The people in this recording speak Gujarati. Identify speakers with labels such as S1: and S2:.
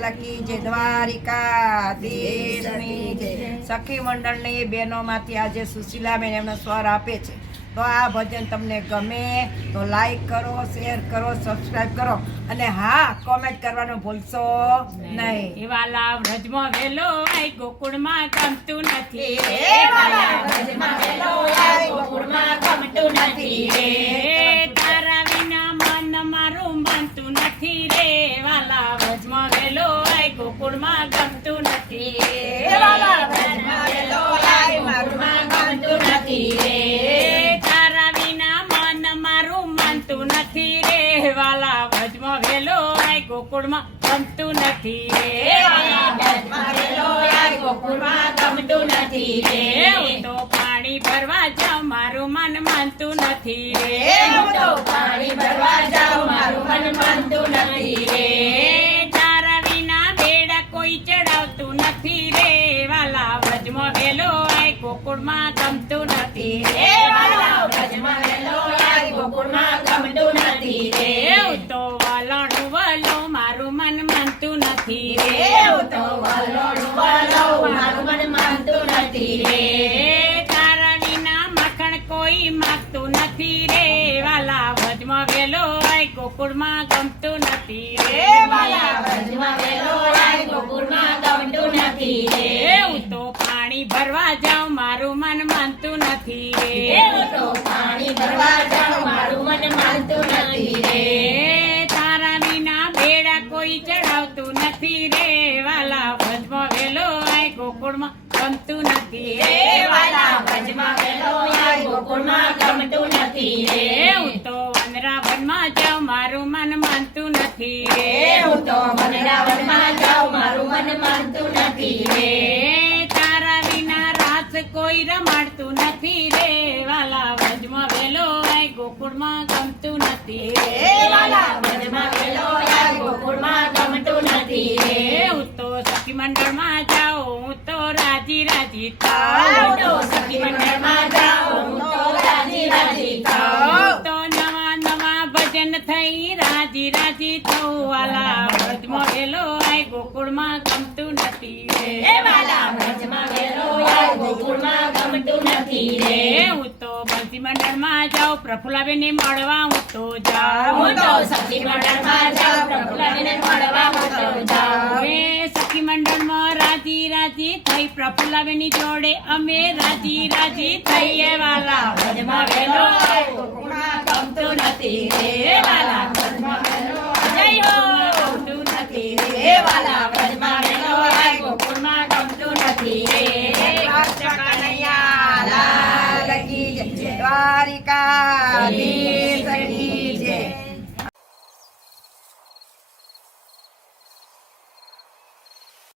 S1: લાલ કી જય દ્વારિકા દેશની જય સખી મંડળની બહેનોમાંથી આજે સુશીલાબેન એમનો સ્વર આપે છે. તો આ ભજન તમને ગમે તો લાઈક કરો શેર કરો સબસ્ક્રાઈબ કરો. અને હા કોમેન્ટ કરવાનું ભૂલશો નહીં.
S2: એવાલા વ્રજમાં વેલો આઈ ગોકુળમાં ગમતું નથી રે.
S1: એવાલા
S2: રજમાં વેલો આઈ ગોકુળમાં ગમતું નથી રે. ગોકુળમાં ગમતું નથી ગમતું નથી રે. તારા વિના મન મારું માનતું નથી રે. વાલા વ્રજમાં વેલો આય ગોકુળમાં ગમતું નથી રે. ગોકુળમાં ગમતું નથી રે. હું તો પાણી ભરવા જાઉં મારું મન માનતું નથી રે. હું તો પાણી ભરવા જાઉં રે વાલા વ્રજમાં વેલો આય ગોકુળમાં ગમતું નથી. રે વાલા વ્રજમાં વેલો આય ગોકુળમાં ગમતું નથી. રે હું તો વલણું વલો મારું મન માનતું નથી. રે હું તો વલણું વલો મારું મન માનતું નથી. રે તારા વિના મખણ કોઈ માગતું નથી. રે વાલા વ્રજમાં વેલો આય ગોકુળમાં ગમતું નથી. રે વાલા વ્રજમાં વેલો આય ગોકુળમાં ગમતું નથી રે હું તો પાણી ભરવા જાઉં મારું મન માનતું નથી રે. પાણી ભરવા જાઉં મારું મન માનતું નથી રે. તારા વિના બેડા કોઈ ચડાવતું નથી રે. વાલા ભજમાં વેલો આય ગોકુળમાં ગમતું નથી રે. વાલા ભજમાં વેલો આય ગોકુળમાં ગમતું નથી નથી રે વાલા વજમાં વેલો આય ગોકુળમાં ગમતું નથી. રે વાલા વજમાં વેલો આય ગોકુળમાં ગમતું નથી. રે હું તો સખી મંડળમાં જાઉં હું તો રાજી રાજી થાઉં. હું તો સખી મંડળમાં જાઉં હું તો રાજી રાજી થાઉં. તો નવા નવા ભજન થઈ રાજી રાજી થઉં. વાલા વજમાં વેલો આય ગોકુળમાં ગમતું નથી. રે નથી રે. હું તો ભક્તિ મંડળમાં જાઉં પ્રફુલ્લાબેનને મળવા હું તો જાઉં. હું તો સખી મંડળમાં જાઉં પ્રફુલ્લાબેનને મળવા હું તો જાઉં. એ સખી મંડળમાં રાજી રાજી થઈ પ્રફુલ્લાબેનની જોડે અમે રાજી રાજી થઈએ વાલા. ભજમાં વેલો કોણા ગમતું નથી રે વાલા. ભજમાં વેલો જય હો ગમતું નથી રે વાલા વ્રજમાં વેલો આય ગોકુળમાં ગમતું નથી રે
S1: કનૈયા લાલ કી જય દ્વારિકા